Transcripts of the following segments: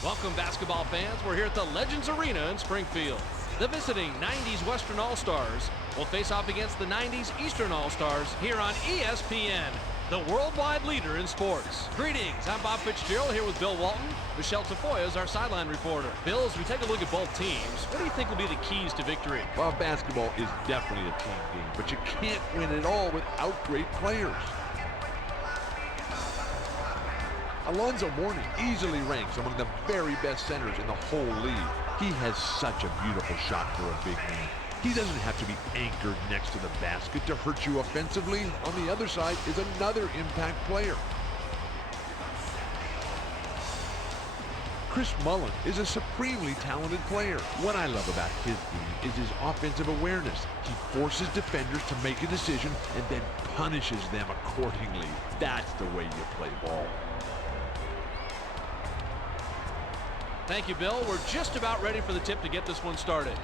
Welcome, basketball fans. We're here at the Legends Arena in Springfield. The visiting 90s Western All-Stars will face off against the 90s Eastern All-Stars here on ESPN, the worldwide leader in sports. Greetings, I'm Bob Fitzgerald here with Bill Walton. Michelle Tafoya is our sideline reporter. Bill, as we take a look at both teams, what do you think will be the keys to victory? Well, basketball is definitely a team game, but you can't win it all without great players. Alonzo Mourning easily ranks among the very best centers in the whole league. He has such a beautiful shot for a big man. He doesn't have to be anchored next to the basket to hurt you offensively. On the other side is another impact player. Chris Mullin is a supremely talented player. What I love about his game is his offensive awareness. He forces defenders to make a decision and then punishes them accordingly. That's the way you play ball. Thank you, Bill. We're just about ready for the tip to get this one started.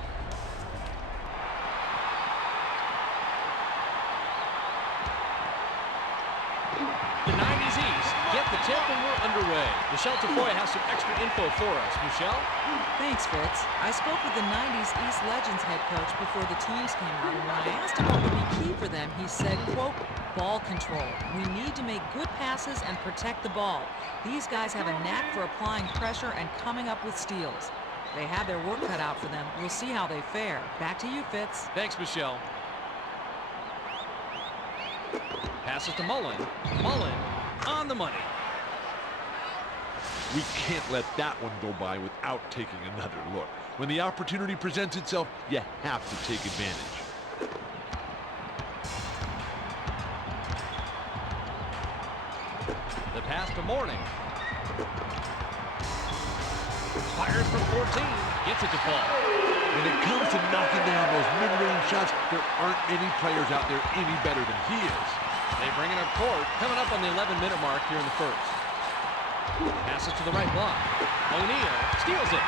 The 90s East get the tip and we're underway. Michelle Tafoya has some extra info for us. Michelle? Thanks, Fitz. I spoke with the 90s East Legends head coach before the teams came out, and when I asked him what would be key for them, he said, quote, ball control. We need to make good passes and protect the ball. These guys have a knack for applying pressure and coming up with steals. They have their work cut out for them. We'll see how they fare. Back to you, Fitz. Thanks, Michelle. Passes to Mullin. Mullin on the money. We can't let that one go by without taking another look. When the opportunity presents itself, you have to take advantage. The pass to Mourning. Fires from 14. Gets it to fall. When it comes to knocking down those mid-range shots, there aren't many players out there any better than he is. They bring it up court, coming up on the 11-minute mark here in the first. Passes to the right block. O'Neal steals it.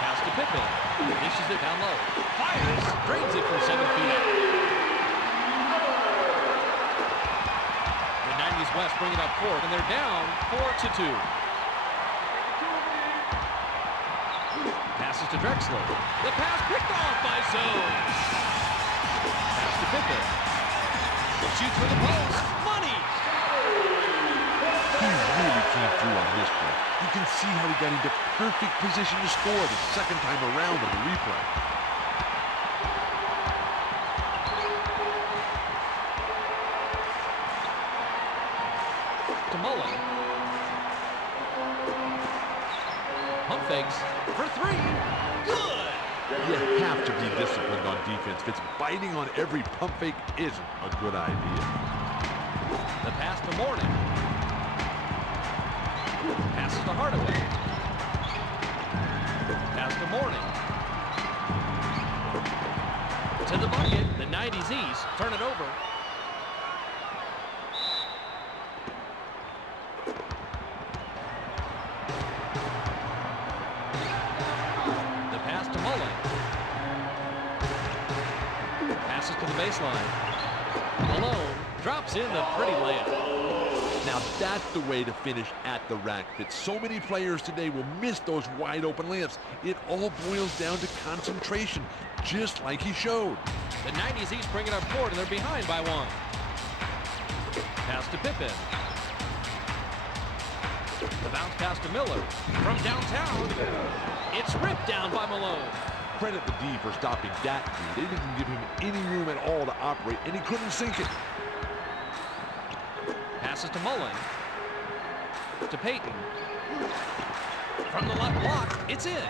Pass to Pippen. Dishes it down low. Fires. Drains it from 7 feet out. The 90s West bring it up court, and they're down 4-2. Passes to Drexler. The pass picked off by Zone. Pass to Pippen. Shoots for the post. Money! He really came through on this play. You can see how he got into perfect position to score the second time around on the replay. To Mullin. Pump fakes for 3. Good! You have to be disciplined on defense. If it's biting on every pump fake isn't a good idea. The pass to Mourning. Passes to Hardaway. Pass to Mourning. To the bucket. The 90s East turn it over. The pass to Mullin. Passes to the baseline. Malone drops in the pretty layup. Now that's the way to finish at the rack. That so many players today will miss those wide open layups. It all boils down to concentration, just like he showed. The 90s East bring it up court, and they're behind by 1. Pass to Pippen. The bounce pass to Miller. From downtown, it's ripped down by Malone. Credit the D for stopping that dude. They didn't give him any room at all to operate, and he couldn't sink it. Passes to Mullin. To Payton. From the left block, it's in.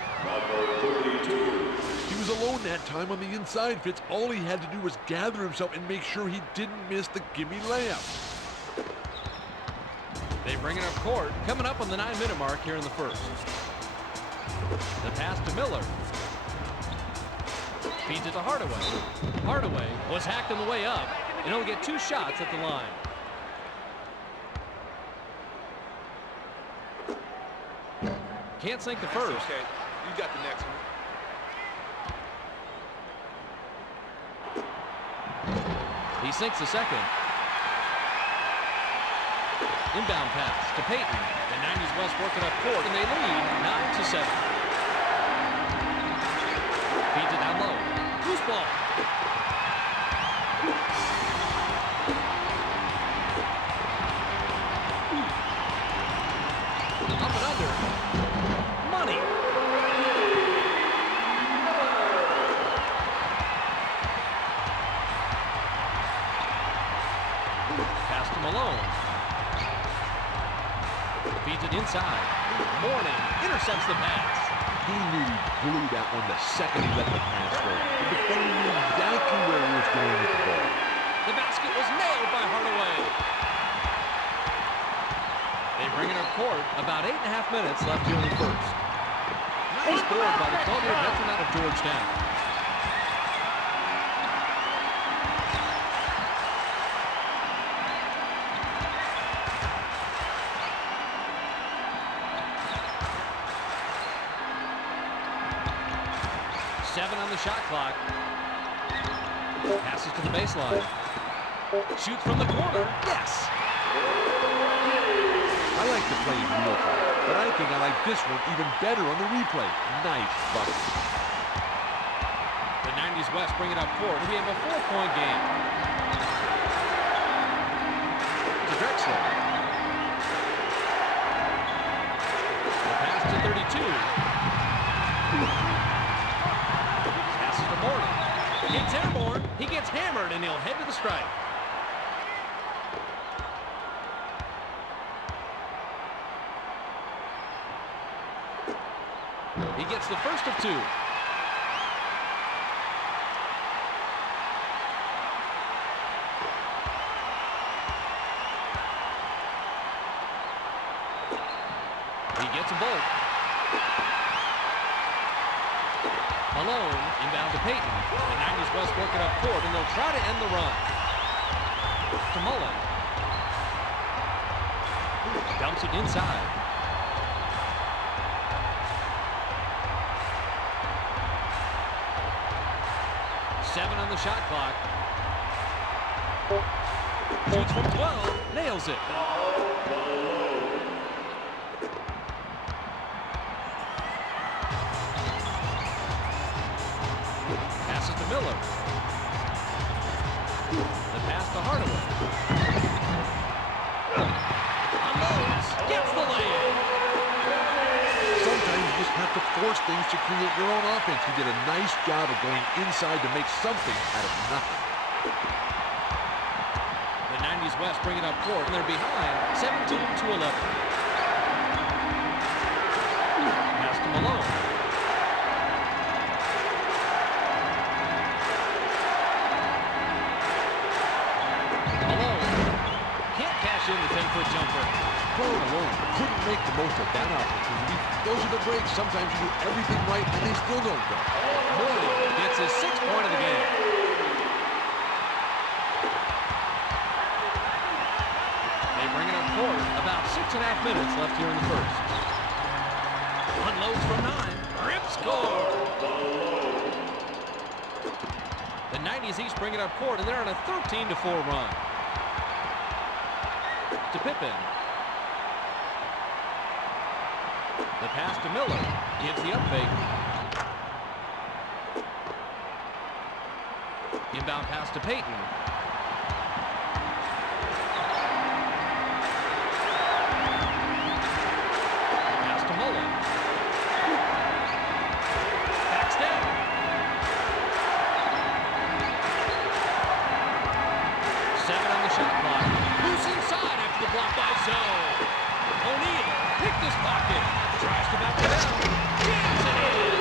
He was alone that time on the inside, Fitz. All he had to do was gather himself and make sure he didn't miss the gimme layup. They bring it up court, coming up on the 9-minute mark here in the first. The pass to Miller. Feeds it to Hardaway. Hardaway was hacked on the way up, and he'll get 2 shots at the line. Can't sink the first. Okay, you got the next one. He sinks the second. Inbound pass to Peyton. The 90s West working up court, and they lead 9-7. Feeds it down low. Loose ball. Up and under. Money. Pass to Malone. Feeds it inside. Mourning intercepts the pass. He knew he blew that one the second he let the pass go. The defender knew exactly where he was going with the ball. The basket was nailed by Hardaway. They bring it up court. About 8.5 minutes left here in the first. Nice board by the 12-year veteran out of Georgetown. Seven on the shot clock. Passes to the baseline. Shoots from the corner. Yes! I like to play in real time, but I think I like this one even better on the replay. Nice bucket. The 90s West bring it up court. We have a 4-point game. To Drexler. The pass to 32. Passes to Morton. It's airborne. He gets hammered, and he'll head to the stripe. He gets the first of two. He gets a bolt. Malone inbound to Peyton. The 90s West working up court, and they'll try to end the run. To Mullen. Dumps it inside. Seven on the shot clock. Shoots from 12. Nails it. Passes to Miller. The pass to Hardaway. Unloads. Gets the lay-in. Sometimes you just have to force things to create your own offense. He did a nice job of going inside to make something out of nothing. The 90s West bring it up court, and they're behind 17-11. Pass to Malone. Malone can't cash in the 10-foot jumper. Paul alone couldn't make the most of that opportunity. Those are the breaks. Sometimes you do everything right, and they still don't go. Mourning gets his 6th point of the game. They bring it up court. About 6.5 minutes left here in the first. Unloads from 9. Rip score. The 90s East bring it up court, and they're on a 13-4 run. To Pippen. The pass to Miller. Gives the up fake. Inbound pass to Peyton. Pass to Mullen. Backs down. Seven on the shot clock. Loose inside after the block by Zoe. O'Neal picked his pocket. Tries to back it down. Jams it in.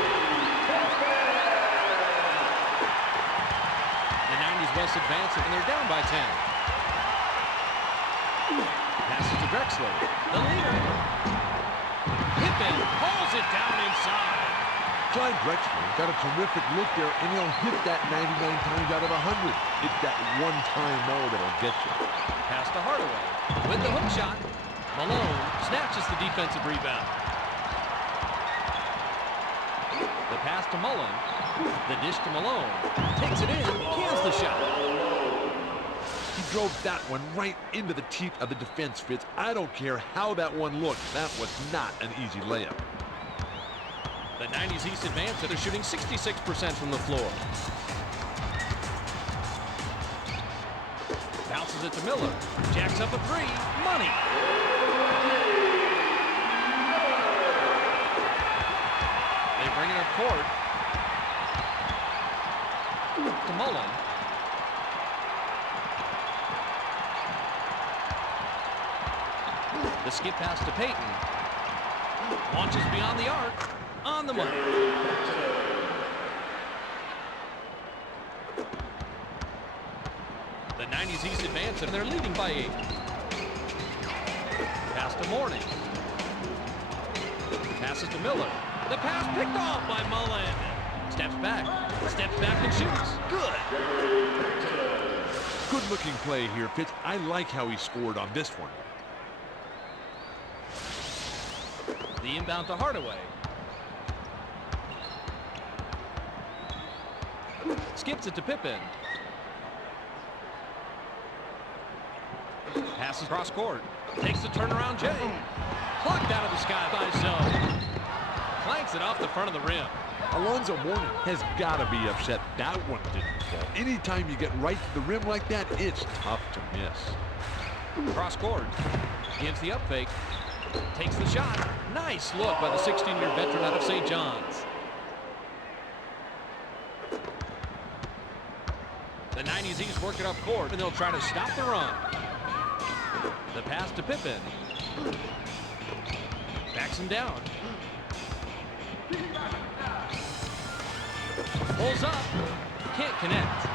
The 90s West advancing, and they're down by 10. Passes to Drexler. The leader. Pippen hauls it down inside. Clyde Drexler got a terrific look there, and he'll hit that 99 times out of 100. It's that one time, though, that'll get you. Pass to Hardaway. With the hook shot, Malone snatches the defensive rebound. The pass to Mullen. The dish to Malone. Takes it in. Cans the shot. He drove that one right into the teeth of the defense, Fitz. I don't care how that one looked. That was not an easy layup. The 90's East advance. They're shooting 66% from the floor. Bounces it to Miller. Jacks up a three. Money. They bring it up court to Mullen. The skip pass to Payton. Launches beyond the arc. On the money. The 90's East advance, and they're leading by 8. Pass to Morning. Passes to Miller. The pass picked off by Mullen. Steps back and shoots. Good. Good looking play here, Fitz. I like how he scored on this one. The inbound to Hardaway. Skips it to Pippen. Passes cross court. Takes the turnaround Jay. Plucked out of the sky by Zoe. Clanks it off the front of the rim. Alonzo Mourning has got to be upset that one didn't fall. Anytime you get right to the rim like that, it's tough to miss. Cross court. Gives the up fake. Takes the shot. Nice look by the 16-year veteran out of St. John's. The 90's East work it up court, and they'll try to stop the run. The pass to Pippen. Backs him down. Pulls up. Can't connect.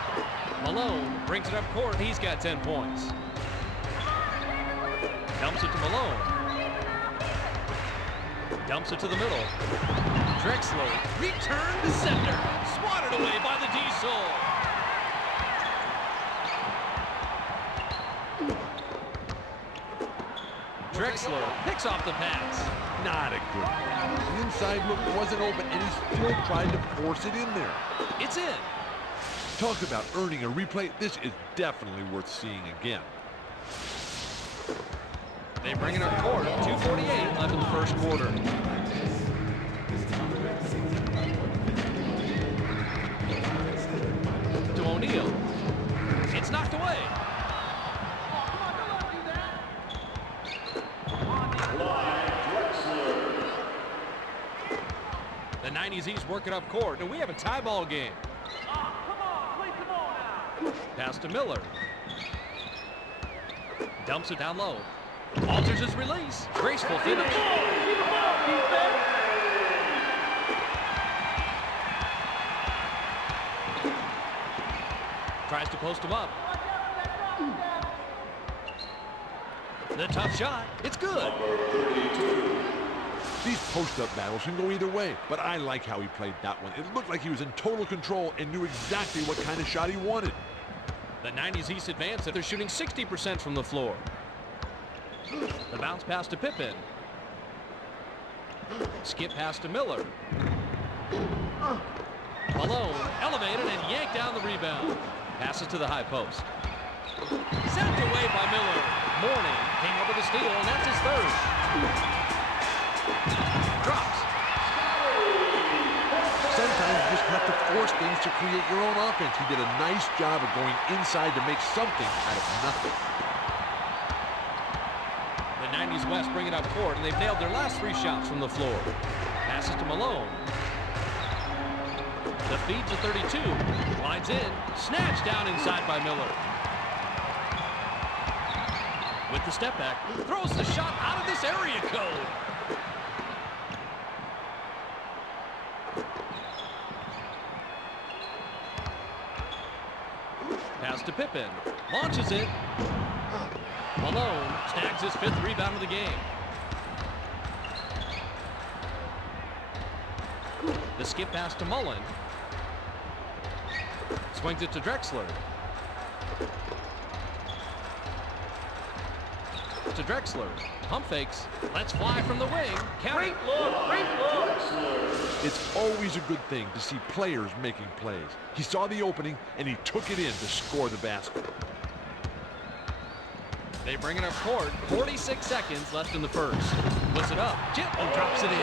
Malone brings it up court. He's got 10 points. Dumps it to Malone. Dumps it to the middle. Drexler. Return to sender. Swatted away by the Diesel. Drexler picks off the pass. Not a good pass. The inside look wasn't open, and he still tried to force it in there. It's in. Talk about earning a replay. This is definitely worth seeing again. They bring it up court. 2:48 left in the first quarter. To O'Neal. It's knocked away. The 90's East work it up court, and we have a tie ball game. Pass to Miller. Dumps it down low. Alters his release. Graceful finish. Tries to post him up. The tough shot. It's good. These post-up battles can go either way, but I like how he played that one. It looked like he was in total control and knew exactly what kind of shot he wanted. The 90's East advance. They're shooting 60% from the floor. The bounce pass to Pippen. Skip pass to Miller. Malone elevated and yanked down the rebound. Passes to the high post. Sent away by Miller. Mourning came up with a steal, and that's his third. Drops. Sometimes you just have to force things to create your own offense. He did a nice job of going inside to make something out of nothing. The 90's West bring it up court, and they've nailed their last 3 shots from the floor. Passes to Malone. The feed to 32. Lines in. Snatched down inside by Miller. With the step back. Throws the shot out of this area code. Pass to Pippen. Launches it. Malone snags his 5th rebound of the game. The skip pass to Mullen. Swings it to Drexler. To Drexler. Pump fakes. Let's fly from the wing. Count it. Great look. It's always a good thing to see players making plays. He saw the opening, and he took it in to score the basket. They bring it up court. 46 seconds left in the first. Puts it up. Gently drops it in.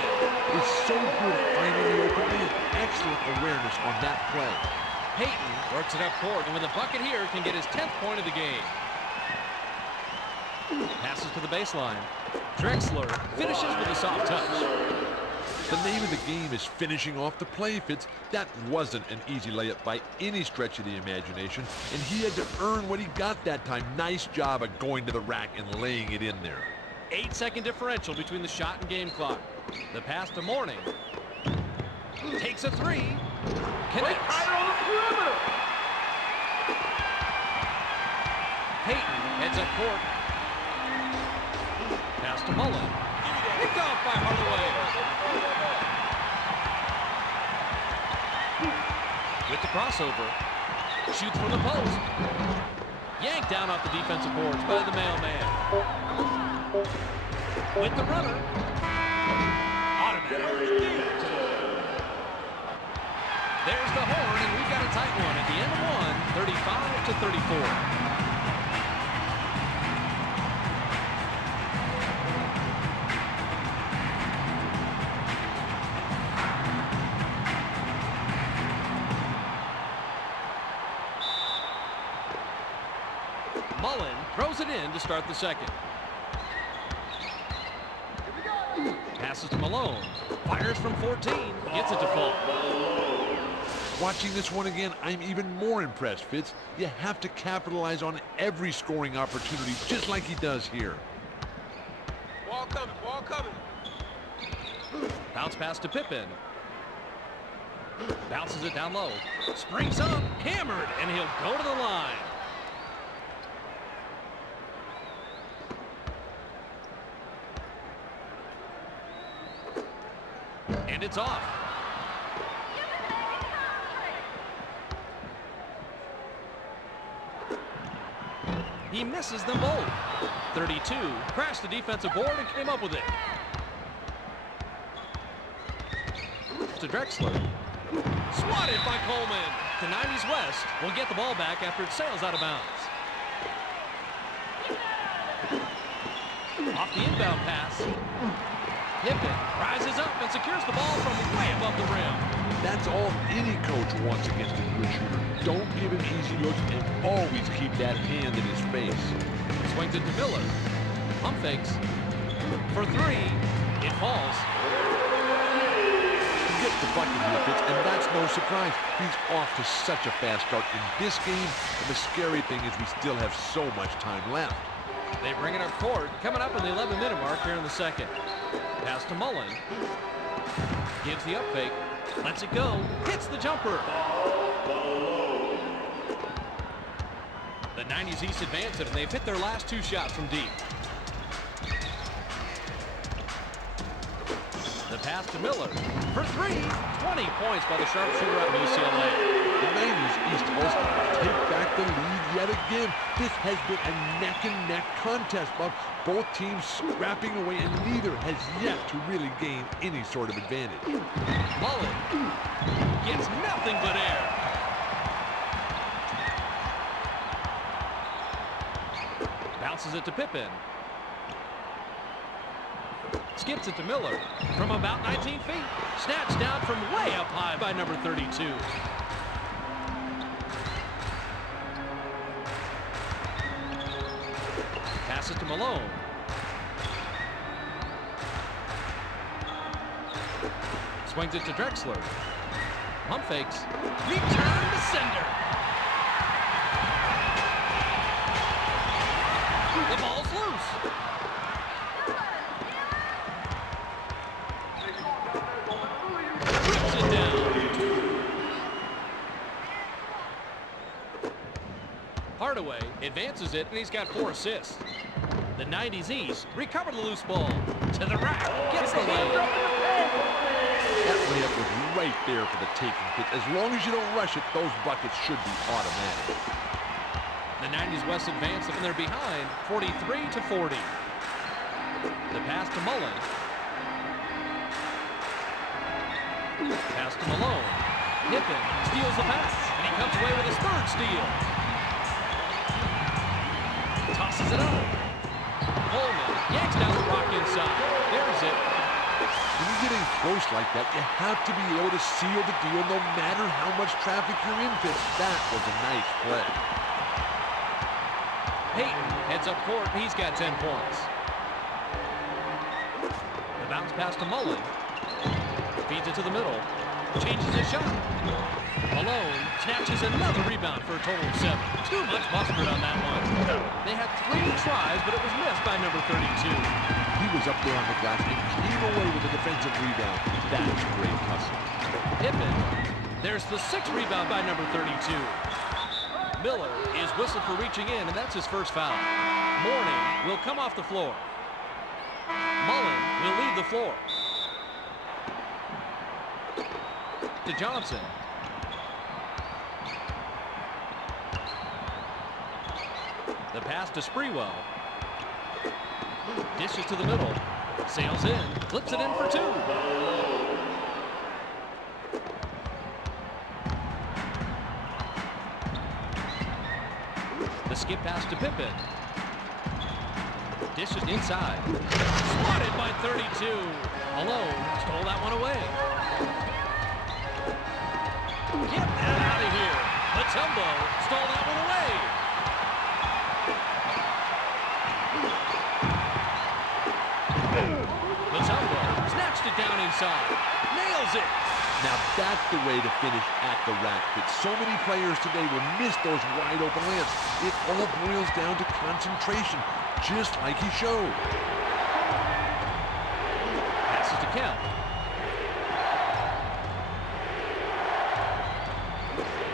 It's so good at finding the open man. Excellent awareness on that play. Payton works it up court, and with a bucket here, can get his 10th point of the game. Passes to the baseline. Drexler finishes with a soft touch. The name of the game is finishing off the play, Fitz. That wasn't an easy layup by any stretch of the imagination, and he had to earn what he got that time. Nice job of going to the rack and laying it in there. 8-second differential between the shot and game clock. The pass to Mourning. Takes a three. Connects. Payton heads up court. Pass to Mullen. Picked off by Hardaway. With the crossover. Shoots from the post. Yanked down off the defensive boards by the mailman. With the runner. Automatic. There's the horn, and we've got a tight one at the end of one, 35-34. Mullen throws it in to start the second. Passes to Malone. Fires from 14. Gets it to fall. Watching this one again, I'm even more impressed, Fitz. You have to capitalize on every scoring opportunity, just like he does here. Ball coming, ball coming. Bounce pass to Pippen. Bounces it down low. Springs up, hammered, and he'll go to the line. And it's off. He misses them both. 32, crashed the defensive board and came up with it. To Drexler. Swatted by Coleman. The 90's West will get the ball back after it sails out of bounds. Off the inbound pass. Pippen rises up and secures the ball from way above the rim. That's all any coach wants against a good shooter. Don't give him easy looks and always keep that hand in his face. Swings it to Miller. Pump fakes. For three. It falls. He gets the bucket here, Fitz, and that's no surprise. He's off to such a fast start in this game, and the scary thing is we still have so much time left. They bring it up court, coming up on the 11-minute mark here in the second. Pass to Mullen. Gives the up fake. Lets it go. Hits the jumper. The 90's East advance it, and they've hit their last two shots from deep. The pass to Miller. For three. 20 points by the sharpshooter out of UCLA. The 90's East Ulster take back the lead yet again. This has been a neck-and-neck contest, Bob. Both teams scrapping away, and neither has yet to really gain any sort of advantage. Mullen gets nothing but air. Bounces it to Pippen. Skips it to Miller from about 19 feet. Snatched down from way up high by number 32. Passes to Malone. Swings it to Drexler. Pump fakes. Return to sender. The ball's loose. Rips it down. Hardaway advances it, and he's got 4 assists. The 90's East recovered the loose ball. To the rack. Gets the lead. That layup was right there for the taking. As long as you don't rush it, those buckets should be automatic. The 90's West advance, and they're behind 43-40. The pass to Mullen. Pass to Malone. Pippen steals the pass, and he comes away with his third steal. Tosses it up. Coleman yanks down the rock inside. There's it. When you're getting close like that, you have to be able to seal the deal no matter how much traffic you're in, Fitz. That was a nice play. Peyton heads up court. He's got 10 points. The bounce pass to Mullen. Feeds it to the middle. Changes his shot. Malone snatches another rebound for a total of 7. Too much mustard on that one. They had 3 tries, but it was missed by number 32. He was up there on the glass and came away with a defensive rebound. That's great hustle. Pippen. There's the 6th rebound by number 32. Miller is whistled for reaching in, and that's his first foul. Mourning will come off the floor. Mullen will leave the floor. To Johnson. The pass to Sprewell. Dishes to the middle. Sails in. Flips it in for 2. The skip pass to Pippen. Dishes inside. Swatted by 32. Malone stole that one away. Get that out of here. Matumbo stole that one away. Matumbo snatched it down inside. Nails it. Now that's the way to finish at the rack. But so many players today will miss those wide open layups. It all boils down to concentration, just like he showed. Passes to Kemp.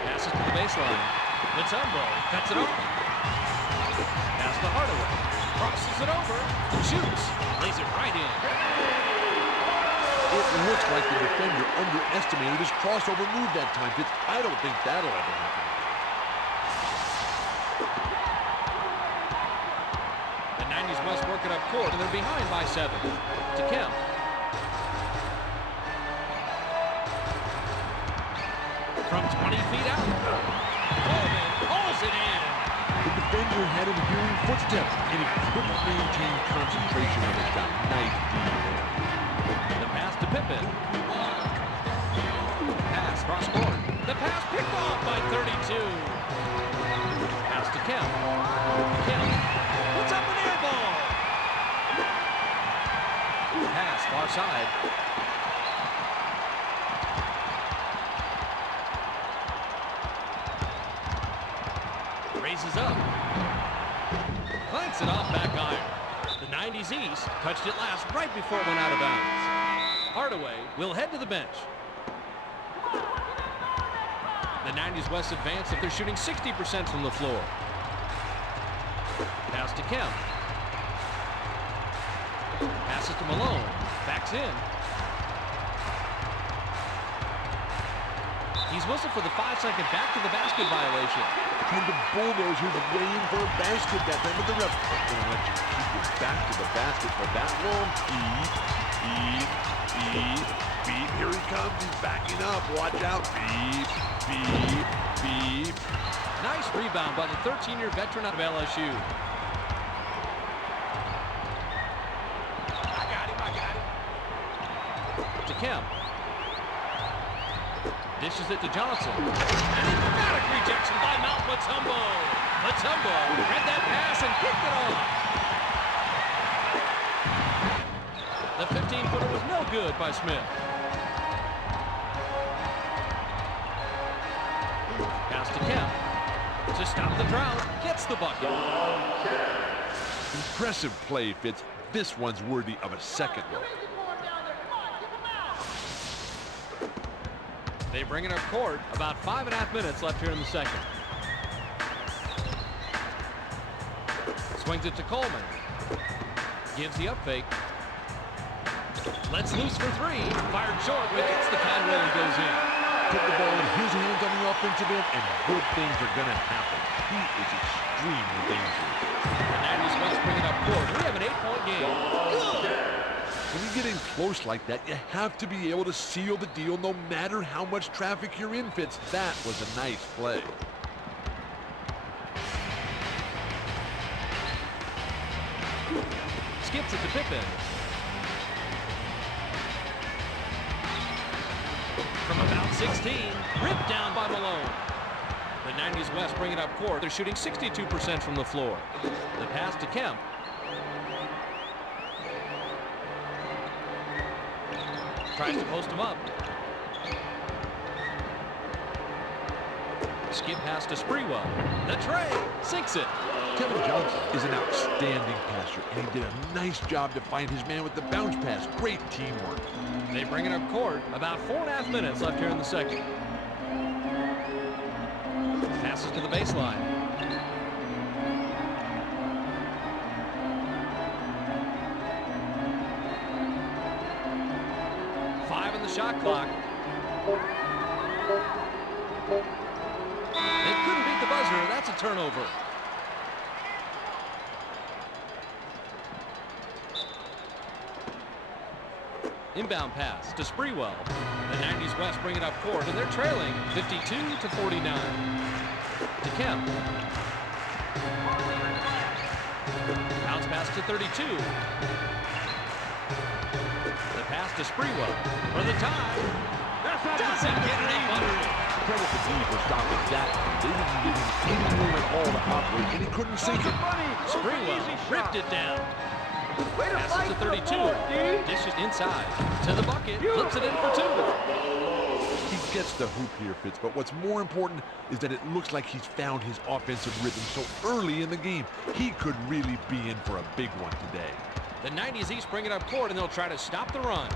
Passes to the baseline. Matumbo cuts it off. Pass to Hardaway. Crosses it over. Shoots. Lays it right in. It looks like the defender underestimated his crossover move that time, Fitz. I don't think that'll ever happen. The 90's West working up court, and they're behind by 7. To Kemp. From 20 feet out. Coleman hauls it in. The defender had him hearing footsteps, and he couldn't maintain concentration on his shot. Nice deep there. The pass to Pippen. Pass cross court. The pass picked off by 32. Pass to Kemp. Kemp puts up an air ball. Pass far side. Raises up. Clanks it off back iron. The 90's East touched it last right before it went out of bounds. Hardaway will head to the bench. The 90's West advance if they're shooting 60% from the floor. Pass to Kemp. Passes to Malone. Backs in. He's whistled for the 5-second back to the basket violation. Trying to bulldoze his way in for a basket that time, but the ref won't let you keep your back to the basket for that long. Beep. Here he comes. He's backing up. Watch out. Beep. Nice rebound by the 13-year veteran out of LSU. I got him. To Kemp. Dishes it to Johnson. An emphatic rejection by Mount Matumbo. Matumbo read that pass and kicked it off. The 15-footer was no good by Smith. Pass to Kemp. To stop the drought, gets the bucket. Impressive play, Fitz. This one's worthy of a second look. They bring it up court. About 5.5 minutes left here in the second. Swings it to Coleman. Gives the up fake. Lets loose for 3. Fired short, but gets the kind roll and goes in. Put the ball in his hands on the offensive end, and good things are going to happen. He is extremely dangerous. The 90's West bring it up court. We have an 8-point game. When you're getting close like that, you have to be able to seal the deal no matter how much traffic you're in, Fitz. That was a nice play. Gets it to Pippen. From about 16, ripped down by Malone. The 90s West bring it up court. They're shooting 62% from the floor. The pass to Kemp. Tries to post him up. Skip pass to Sprewell. The tray sinks it. Kevin Johnson is an outstanding passer, and he did a nice job to find his man with the bounce pass. Great teamwork. They bring it up court. About 4.5 minutes left here in the second. Passes to the baseline. Five in the shot clock. They couldn't beat the buzzer. That's a turnover. Inbound pass to Sprewell. The 90s West bring it up court, and they're trailing 52-49. To Kemp. Bounce pass to 32. The pass to Sprewell for the tie. Doesn't get it up under it. Credit the team for stopping that. They didn't give him any room at all to operate, and he couldn't sink it. Sprewell ripped it down. Passes to 32. Dishes inside. To the bucket. Flips it in for two. He gets the hoop here, Fitz, but what's more important is that it looks like he's found his offensive rhythm so early in the game. He could really be in for a big one today. The 90s East bring it up court, and they'll try to stop the run.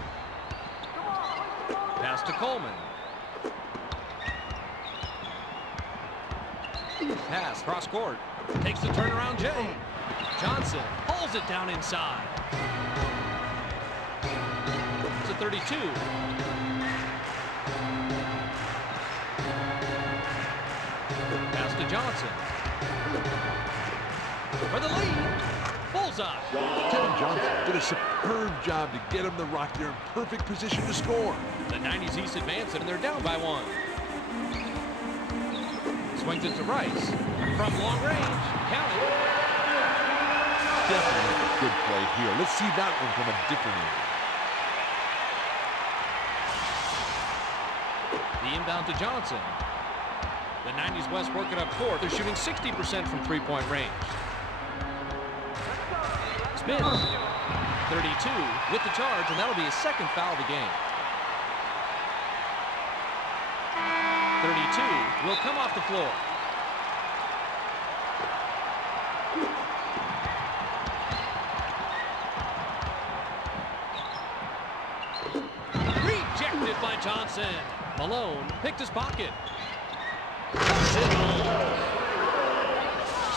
Pass to Coleman. Pass cross court. Takes the turnaround Jay. Johnson pulls it down inside. To 32. Pass to Johnson. For the lead. Bullseye. Kevin Johnson did a superb job to get him the rock there in perfect position to score. The 90s East advance, and they're down by one. Swings it to Rice. From long range. Count it. Definitely a good play here. Let's see that one from a different angle. The inbound to Johnson. The 90s West work it up court. They're shooting 60% from three-point range. Spins. 32 with the charge, and that'll be his second foul of the game. 32 will come off the floor. Rejected by Johnson. Malone picked his pocket. Puts it home.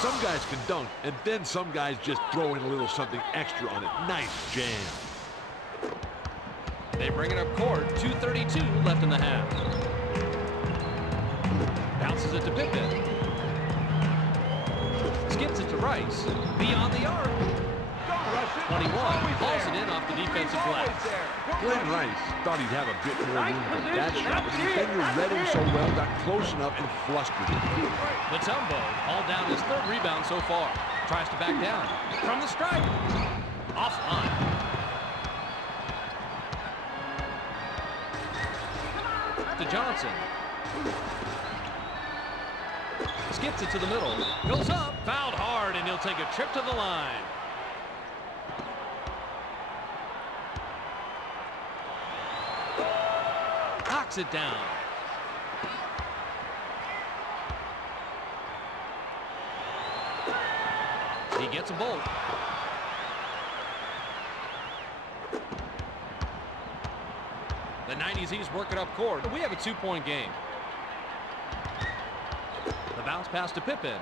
Some guys can dunk, and then some guys just throw in a little something extra on it. Nice jam. They bring it up court. 2:32 left in the half. Bounces it to Pippen. Skips it to Rice. Beyond the arc. 21. Hauls it in off the defensive glass. Glenn Rice thought he'd have a bit more room for that shot, but the defender read him so well, got close enough, and flustered it. Mutombo hauled down his third rebound so far. Tries to back down. From the stripe. Offline. To Johnson. Skips it to the middle. Goes up. Fouled hard, and he'll take a trip to the line. Knocks it down. He gets a bolt. The 90s East work it up court. We have a two-point game. The bounce pass to Pippen.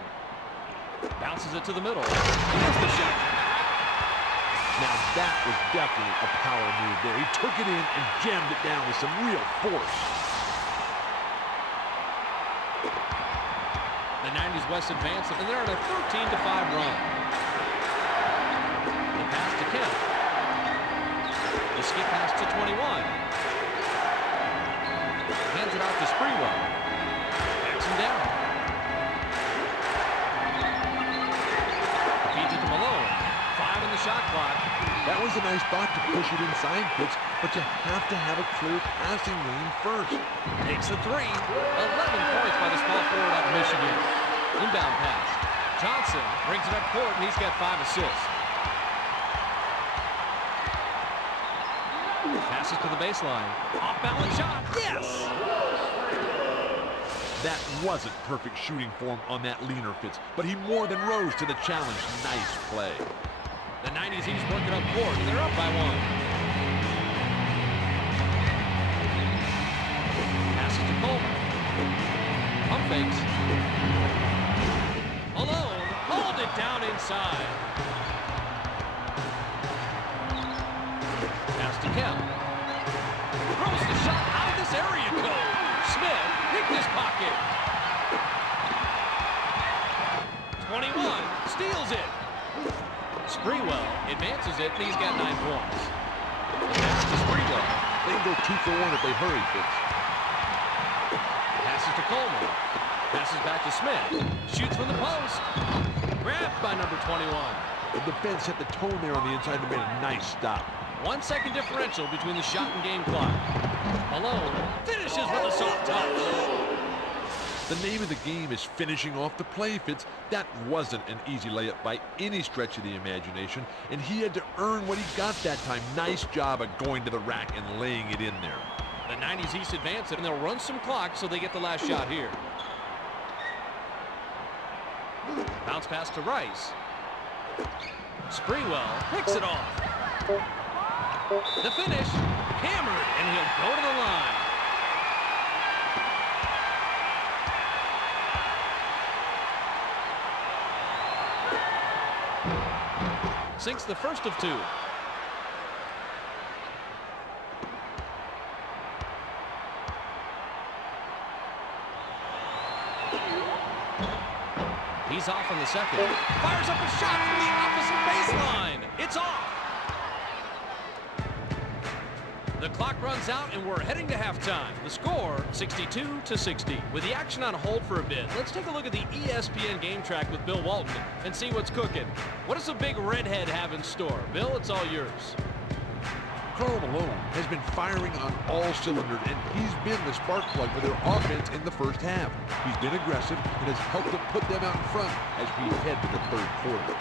Bounces it to the middle. Here's the shot. Now that was definitely a power move there. He took it in and jammed it down with some real force. The 90s West advance, and they're on a 13-5 run. The pass to Kemp. The skip pass to 21. Hands it off to Sprewell. Backs him down. Feeds it to Malone. 5 in the shot clock. That was a nice thought to push it inside, Fitz, but you have to have a clear passing lane first. Takes the three. 11 points by the small forward out of Michigan. Inbound pass. Johnson brings it up court, and he's got 5 assists. Passes to the baseline. Off-balance shot. Yes! That wasn't perfect shooting form on that leaner, Fitz, but he more than rose to the challenge. Nice play. The 90's East working up court. They're up by 1. Passes to Coleman. Pump fakes. Malone. Hold it down inside. Pass to Kemp. Throws the shot out of this area code. Smith picked his pocket. 21. Steals it. Sprewell advances it, and he's got 9 points. The pass to Sprewell. They can go 2 for 1 if they hurry, Fitz. Passes to Coleman. Passes back to Smith. Shoots from the post. Grabbed by number 21. The defense set the tone there on the inside and made a nice stop. 1 second differential between the shot and game clock. Malone finishes with a soft touch. The name of the game is finishing off the play, Fitz. That wasn't an easy layup by any stretch of the imagination, and he had to earn what he got that time. Nice job of going to the rack and laying it in there. The 90's East advance it, and they'll run some clock so they get the last shot here. Bounce pass to Rice. Sprewell picks it off. The finish, hammered, and he'll go to the line. Sinks the first of 2. He's off on the second. Fires up a shot from the opposite baseline. It's off. The clock runs out, and we're heading to halftime. The score, 62-60. With the action on hold for a bit, let's take a look at the ESPN game track with Bill Walton and see what's cooking. What does the big redhead have in store? Bill, it's all yours. Karl Malone has been firing on all cylinders, and he's been the spark plug for their offense in the first half. He's been aggressive and has helped to put them out in front as we head to the third quarter.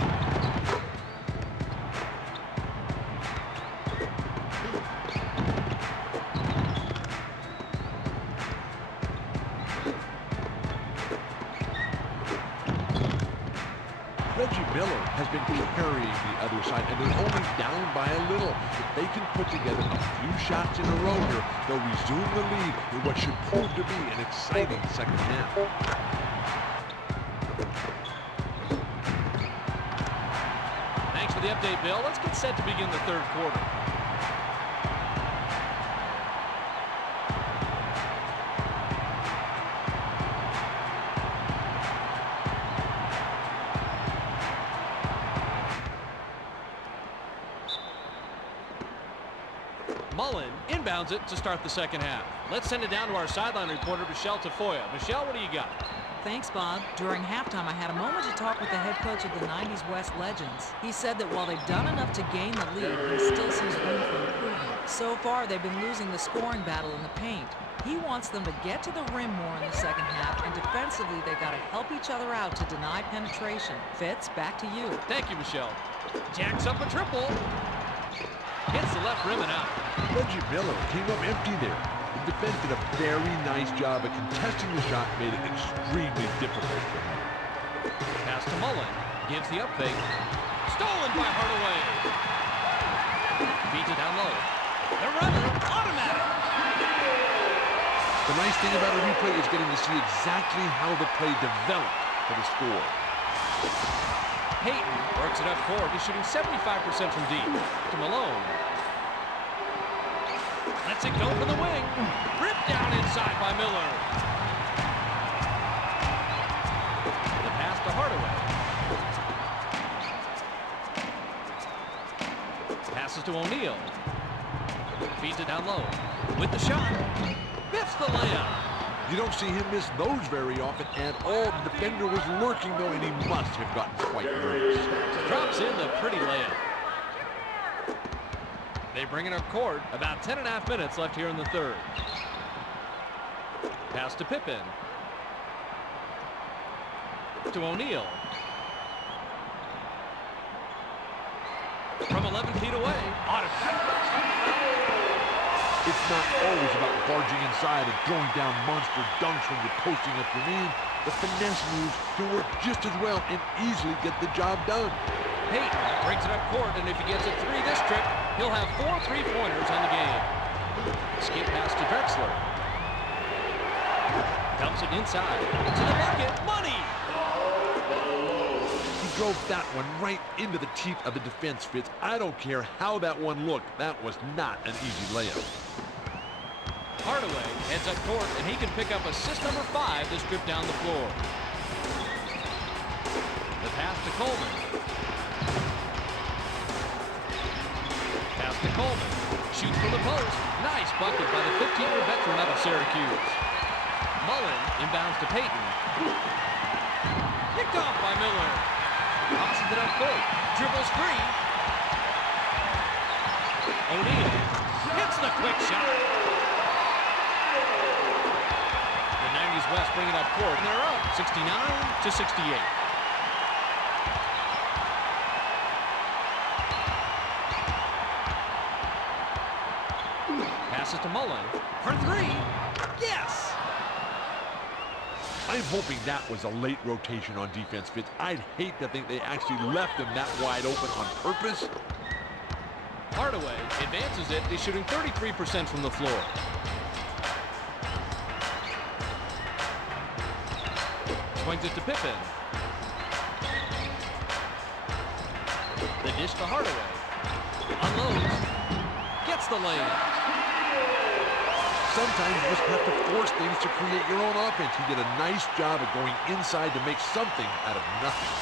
Miller has been carrying the other side, and they're only down by a little. If they can put together a few shots in a row here, they'll resume the lead in what should prove to be an exciting second half. Thanks for the update, Bill. Let's get set to begin the third quarter. Mullen inbounds it to start the second half. Let's send it down to our sideline reporter, Michelle Tafoya. Michelle, what do you got? Thanks, Bob. During halftime, I had a moment to talk with the head coach of the 90's West Legends. He said that while they've done enough to gain the lead, he still sees room for improvement. So far, they've been losing the scoring battle in the paint. He wants them to get to the rim more in the second half, and defensively, they've got to help each other out to deny penetration. Fitz, back to you. Thank you, Michelle. Jacks up a triple. Hits the left rim and out. Reggie Miller came up empty there. The defense did a very nice job of contesting the shot, made it extremely difficult for him. Pass to Mullen. Gives the up fake. Stolen by Hardaway. Beats it down low. The runner, automatic. The nice thing about a replay is getting to see exactly how the play developed for the score. Payton works it up court. He's shooting 75% from deep. To Malone. Lets it go for the wing. Ripped down inside by Miller. The pass to Hardaway. Passes to O'Neal. Feeds it down low. With the shot. Biffs the layup. You don't see him miss those very often at all. The defender was lurking, though, and he must have gotten quite nervous. Drops in the pretty layup. They bring it up court. About 10.5 minutes left here in the third. Pass to Pippen. To O'Neal. From 11 feet away. It's not always about barging inside and throwing down monster dunks when you're posting up your man. The finesse moves can work just as well and easily get the job done. Payton brings it up court, and if he gets a three this trip, he'll have 4 3-pointers on the game. Skip pass to Drexler. Dumps it inside. To the bucket. Money! He drove that one right into the teeth of the defense, Fitz. I don't care how that one looked. That was not an easy layup. Hardaway heads up court, and he can pick up assist number 5 this trip down the floor. The pass to Coleman. Pass to Coleman. Shoots from the post. Nice bucket by the 15-year veteran out of Syracuse. Mullen inbounds to Payton. Picked off by Miller. Tosses it up court. Dribbles free. O'Neal hits the quick shot. The 90's West bring it up court, and they're up 69-68. Passes to Mullen for 3. Yes! I'm hoping that was a late rotation on defense, Fitz. I'd hate to think they actually left him that wide open on purpose. Hardaway advances it. He's shooting 33% from the floor. Swings it to Pippen. The dish to Hardaway. Unloads. Gets the lane. Sometimes you just have to force things to create your own offense. He did a nice job of going inside to make something out of nothing.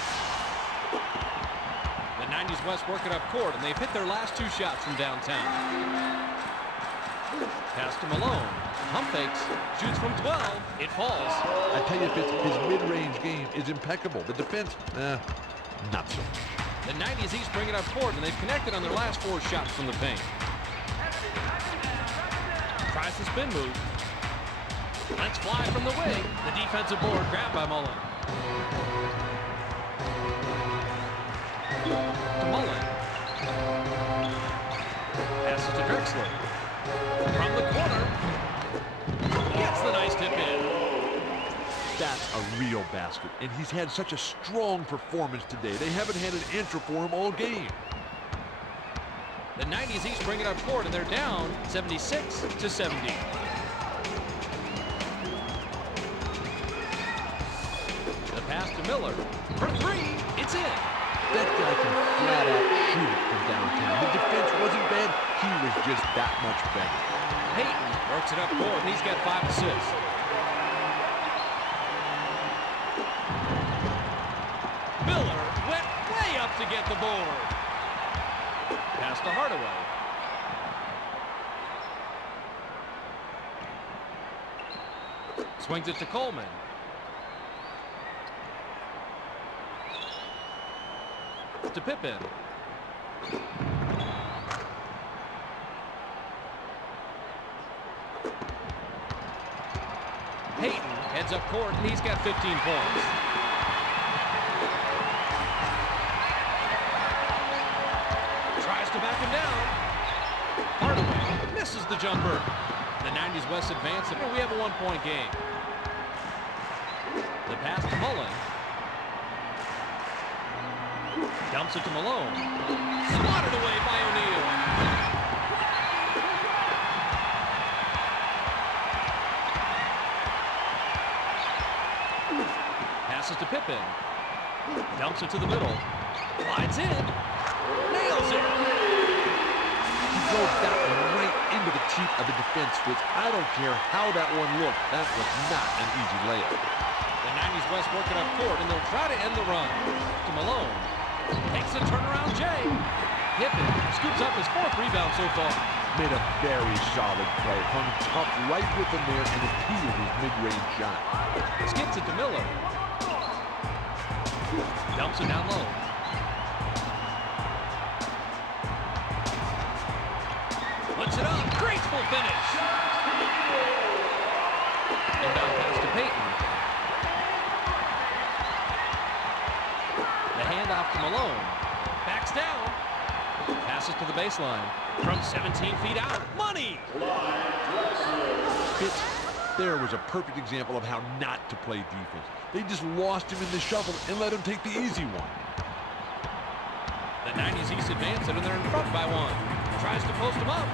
The 90's West work it up court, and they've hit their last 2 shots from downtown. Pass to Malone. Pump fakes. Shoots from 12. It falls. I tell you, Fitz, his mid-range game is impeccable. The defense, not so. The 90's East bring it up court, and they've connected on their last 4 shots from the paint. Tries the spin move. Let's fly from the wing. The defensive board grabbed by Mullen. To Mullen. Passes to Drexler. From the corner. Gets the nice tip in. That's a real basket, and he's had such a strong performance today. They haven't had an answer for him all game. The 90's East bring it up court, and they're down 76-70. The pass to Miller for 3. It's in. That guy can flat out shoot it from downtown. The defense wasn't bad. He was just that much better. Payton works it up court, and he's got 5 assists. Miller went way up to get the board. Pass to Hardaway. Swings it to Coleman. To Pippen. Payton heads up court, and he's got 15 points. To back him down. Hardaway misses the jumper. The 90's West advance, and we have a 1-point game. The pass to Mullen. Dumps it to Malone. Swatted away by O'Neal. Passes to Pippen. Dumps it to the middle. Slides in. Nails it. He drove that one right into the teeth of the defense, Fitz. I don't care how that one looked. That was not an easy layup. The 90's West work it up court, and they'll try to end the run. To Malone. Takes a turnaround J. Pippen scoops up his 4th rebound so far. Made a very solid play. Hung tough right with him there and impeded his mid-range shot. Skips it to Miller. Dumps it down low. finish. Inbound pass to Peyton. The handoff to Malone. Backs down. Passes to the baseline. From 17 feet out. Money! Fitz, there was a perfect example of how not to play defense. They just lost him in the shuffle and let him take the easy one. The 90's East advance it, and they're in front by one. Tries to post him up.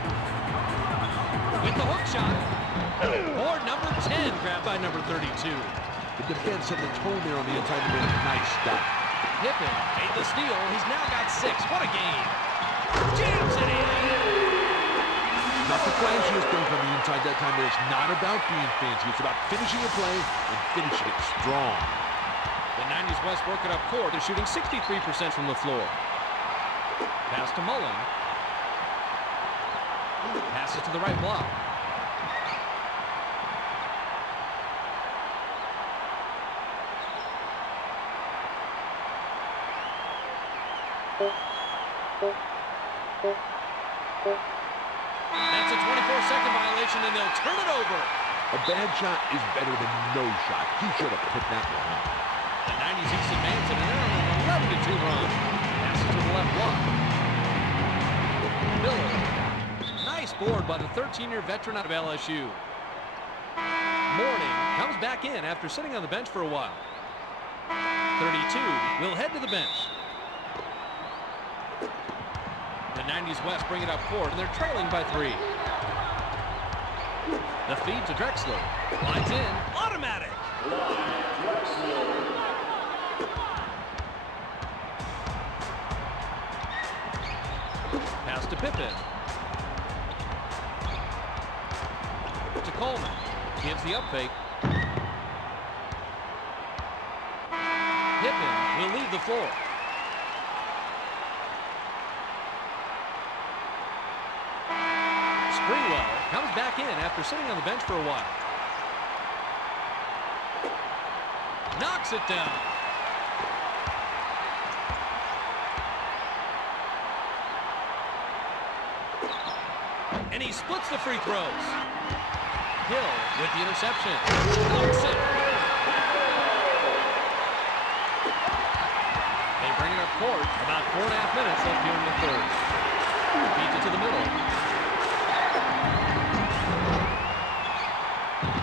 With the hook shot. Board number 10, grabbed by number 32. The defense set the tone there on the inside and made a nice stop. Pippen made the steal. He's now got 6. What a game. Jams it in. Not the flashiest thing from the inside that time, but it's not about being fancy. It's about finishing a play and finishing it strong. The 90's West work it up court. They're shooting 63% from the floor. Pass to Mullen. Passes to the right block. That's a 24-second violation, and they'll turn it over. A bad shot is better than no shot. He should have put that one up. The 90's East advance, and they're on an 11-2 run. Passes to the left block. Miller. Nice board by the 13-year veteran out of LSU. Mourning comes back in after sitting on the bench for a while. 32 will head to the bench. The 90's West bring it up court, and they're trailing by 3. The feed to Drexler. Lines in. Automatic. Pass to Pippen. To Coleman. Gives the up fake. Pippen will leave the floor. Sprewell comes back in after sitting on the bench for a while. Knocks it down. And he splits the free throws. Hill with the interception. Knocks it. They bring it up court. About 4.5 minutes left here in the third. Feeds it to the middle.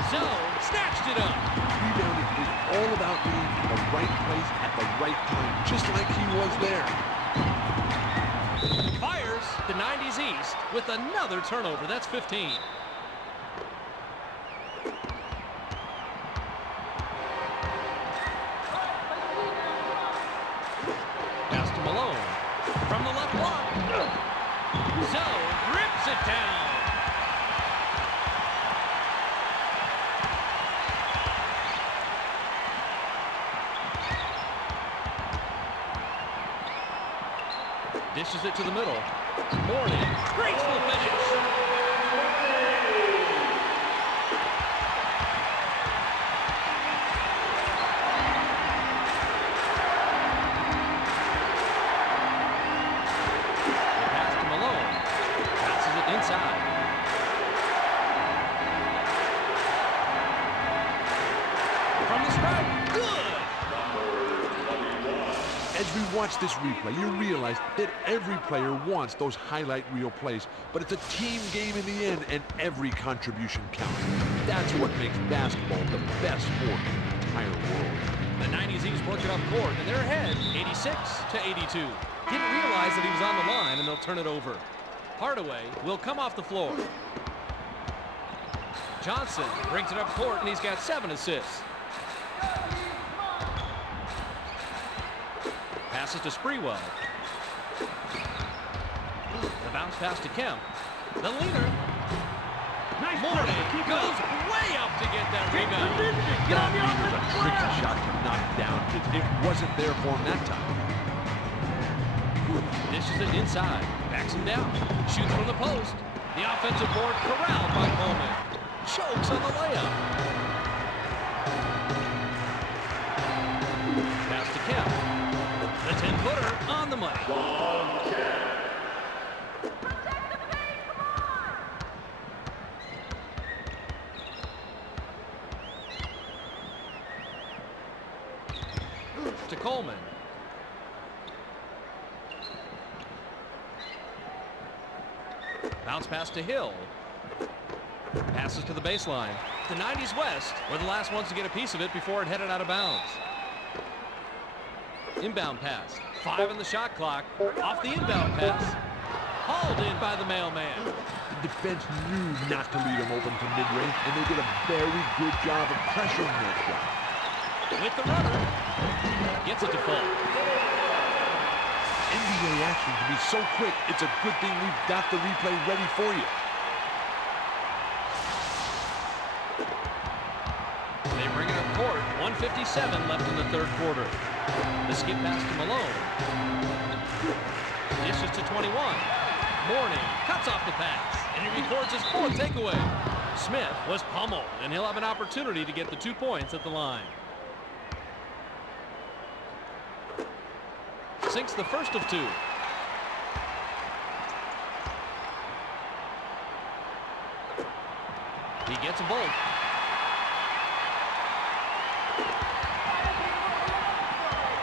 Zone, snatched it up. Rebounding is all about being in the right place at the right time, just like he was there. Fires the 90's East with another turnover. That's 15. Pass to Malone. From the left block. Zone rips it down. Dishes it to the middle. Mourning. Graceful finish. The pass to Malone. Passes it inside. From the stripe. Good. As we watch this replay, you realize that every player wants those highlight reel plays, but it's a team game in the end, and every contribution counts. That's what makes basketball the best sport in the entire world. The 90's East work it up court, and they're ahead 86-82. Didn't realize that he was on the line, and they'll turn it over. Hardaway will come off the floor. Johnson brings it up court, and he's got 7 assists. Passes to Sprewell. The bounce pass to Kemp. The leader. Nice Mourning goes way up to get that rebound. That was a tricky shot to knock down. It wasn't there for him that time. Dishes it inside. Backs him down. Shoots from the post. The offensive board corralled by Coleman. Chokes on the layup. Pass to Kemp. The 10-footer on the money. Coleman. Bounce pass to Hill. Passes to the baseline. The 90's West were the last ones to get a piece of it before it headed out of bounds. Inbound pass. 5 on the shot clock. Off the inbound pass. Hauled in by the mailman. The defense knew not to leave him open from mid-range, and they did a very good job of pressuring that shot. With the runner. Gets it to fall. NBA action can be so quick, it's a good thing we've got the replay ready for you. They bring it up court. 1:57 left in the third quarter. The skip pass to Malone. Dishes to 21. Mourning cuts off the pass, and he records his 4th takeaway. Smith was pummeled, and he'll have an opportunity to get the 2 points at the line. Sinks the first of 2. He gets them both.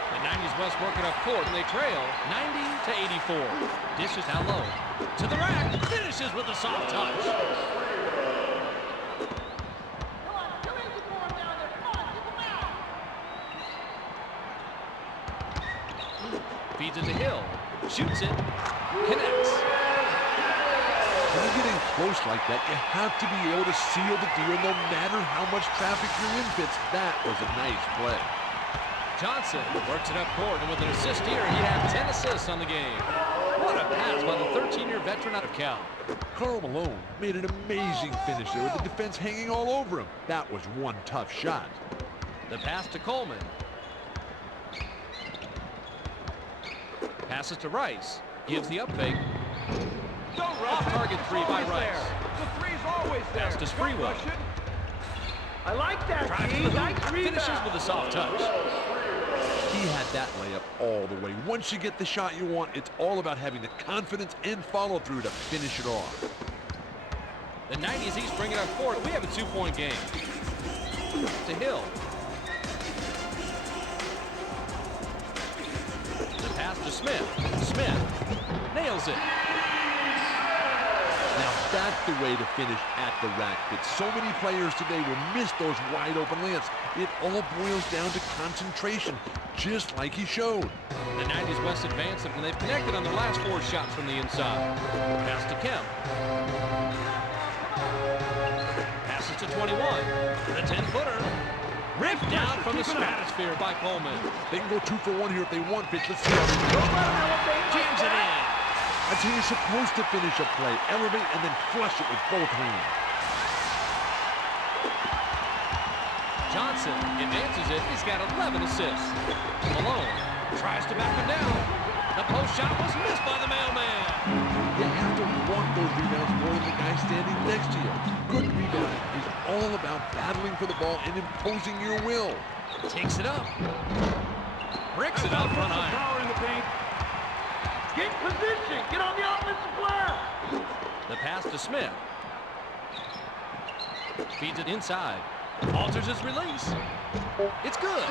The 90's West working up court, and they trail 90-84. Dishes down low. To the rack. Finishes with a soft touch. Feeds it to Hill. Shoots it. Connects. When you get in close like that, you have to be able to seal the deal no matter how much traffic you're in, Fitz. That was a nice play. Johnson works it up court, and with an assist here, he'd have 10 assists on the game. What a pass by the 13-year veteran out of Cal. Karl Malone made an amazing finish there with the defense hanging all over him. That was one tough shot. The pass to Coleman. Passes to Rice. Gives the up fake. Off-target 3 by Rice. The three's always there. Pass to Sprewell. I like that. Drives to the hoop. Finishes with a soft touch. He had that layup all the way. Once you get the shot you want, it's all about having the confidence and follow-through to finish it off. The 90's East bring it up court. We have a 2-point game. To Hill. The pass to Smith. Smith nails it. Now that's the way to finish at the rack. But so many players today will miss those wide-open layups. It all boils down to concentration, just like he showed. The 90's West advance, and they've connected on their last 4 shots from the inside. Pass to Kemp. Passes to 21. The 10-footer. Ripped down from the stratosphere by Coleman. They can go 2 for 1 here if they want, Fitz. Let's see how they do. Jams it in. That's how you're supposed to finish a play. Elevate and then flush it with both hands. Johnson advances it. He's got 11 assists. Malone tries to back him down. The post shot was missed by the mailman. You have to want those rebounds more than the guy standing next to you. Good rebounding is all about battling for the ball and imposing your will. Takes it up. Bricks it up front iron. Power in the paint. Get position. Get on the offensive player. The pass to Smith. Feeds it inside. Alters his release. It's good.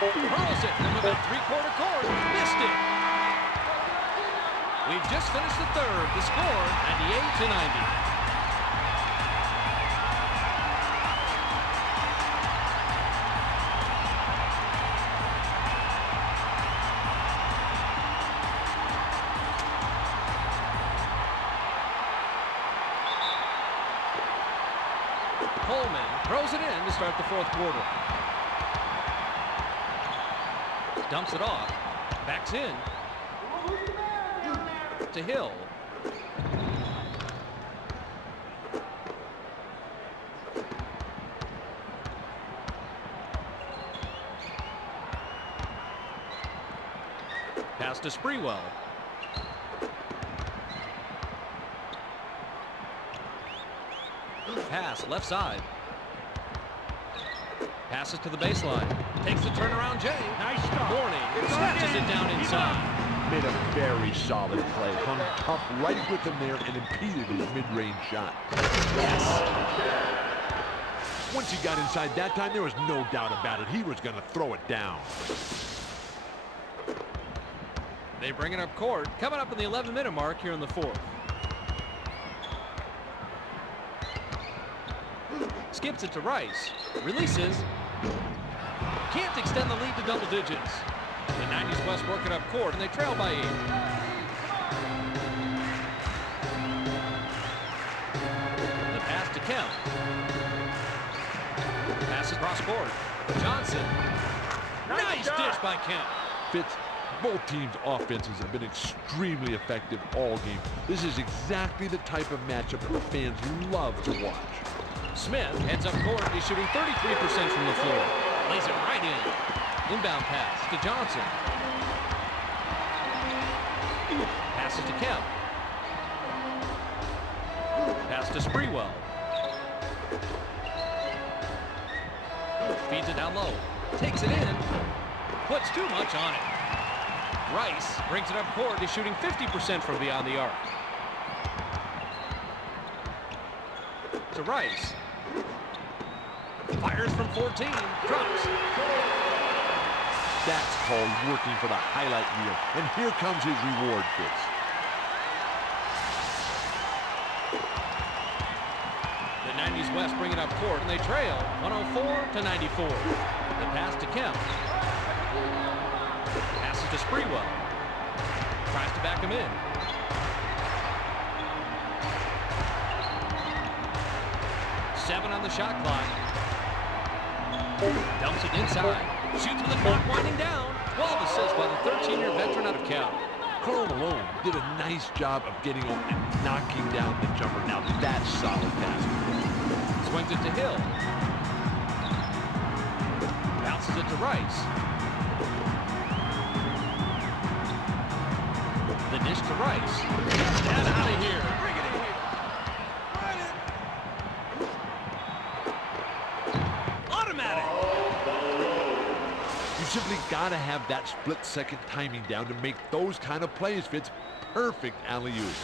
Hurls it from about 3/4 court. Missed it. We've just finished the third. The score 98-90. Coleman throws it in to start the 4th quarter. Dumps it off. Backs in. To Hill. Pass to Sprewell. Pass left side. Passes to the baseline. Takes the turnaround, Jay. Nice start. Mourning snatches it down inside. Made a very solid play. Hung tough right with him there and impeded his mid-range shot. Yes. Once he got inside that time, there was no doubt about it. He was going to throw it down. They bring it up court, coming up in the 11-minute mark here in the fourth. Skips it to Rice. Releases. Can't extend the lead to double digits. The 90s West work it up court, and they trail by 8. The pass to Kemp. Pass across court. Johnson. Nice dish by Kemp. Fitz, both teams' offenses have been extremely effective all game. This is exactly the type of matchup that fans love to watch. Smith heads up court. He's shooting 33% from the floor. Lays it right in. Inbound pass to Johnson. Passes to Kemp. Pass to Sprewell. Feeds it down low. Takes it in. Puts too much on it. Rice brings it up court. He's shooting 50% from beyond the arc. To Rice. Fires from 14. Drops. That's called working for the highlight reel. And here comes his reward, Fitz. The 90s West bring it up court, and they trail 104-94. The pass to Kemp. Passes to Sprewell. Tries to back him in. Seven on the shot clock. Dumps it inside. Shoots with the clock winding down. 12 assists by the 13-year veteran out of Cal. Karl Malone did a nice job of getting over and knocking down the jumper. Now that's solid passing. Swings it to Hill. Bounces it to Rice. The dish to Rice. Get out of here. Bring it in here. Automatic. You simply got to have that split-second timing down to make those kind of plays, Fitz. Perfect alley-oop.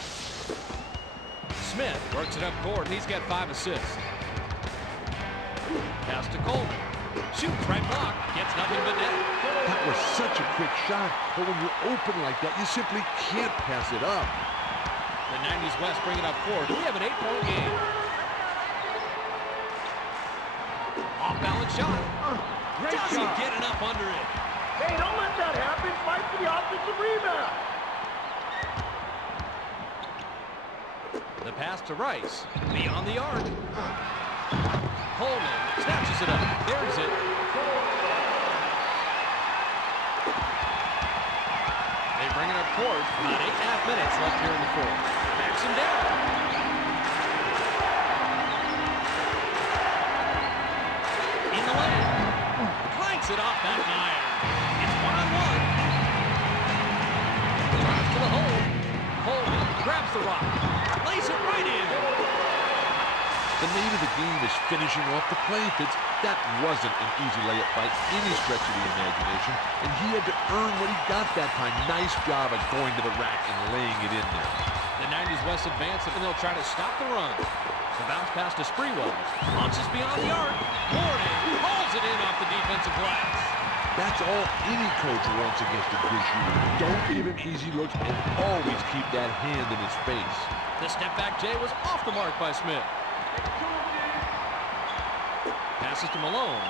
Smith works it up court, and he's got 5 assists. Pass to Coleman. Shoots right block. Gets nothing but net. That was such a quick shot, but when you're open like that, you simply can't pass it up. The 90s West bring it up court. We have an 8-point game. Off-balance shot. Doesn't get enough under it. Hey, don't let that happen. Fight for the offensive rebound. The pass to Rice. Beyond the arc. Coleman snatches it up. Buries it. They bring it up court. About 8.5 minutes left here in the fourth. Backs him down. In the lane. Clanks it off that iron. It's one-on-one. Drives to the hole. Coleman grabs the rock. Lays it right in. The name of the game is finishing off the play, Fitz. That wasn't an easy layup by any stretch of the imagination, and he had to earn what he got that time. Nice job of going to the rack and laying it in there. The 90s West advance, and they'll try to stop the run. The bounce pass to Sprewell. Launches beyond the arc. Morning hauls it in off the defensive glass. That's all any coach wants against a good shooter. Don't give him easy looks and always keep that hand in his face. The step-back J was off the mark by Smith. Passes to Malone.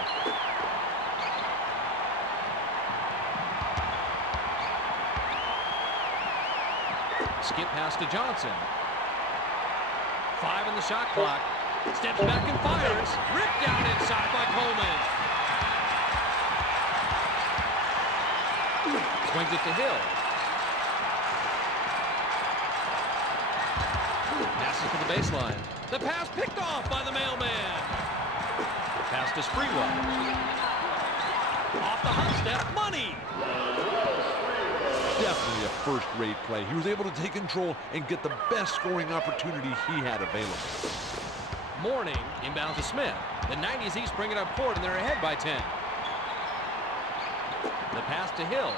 Skip pass to Johnson. 5 in the shot clock. Steps back and fires. Ripped down inside by Coleman. Swings it to Hill. Passes to the baseline. The pass picked off by the mailman. Pass to Sprewell. Off the hot step. Money. Definitely a first-rate play. He was able to take control and get the best scoring opportunity he had available. Morning inbound to Smith. The 90s East bring it up court, and they're ahead by 10. The pass to Hill.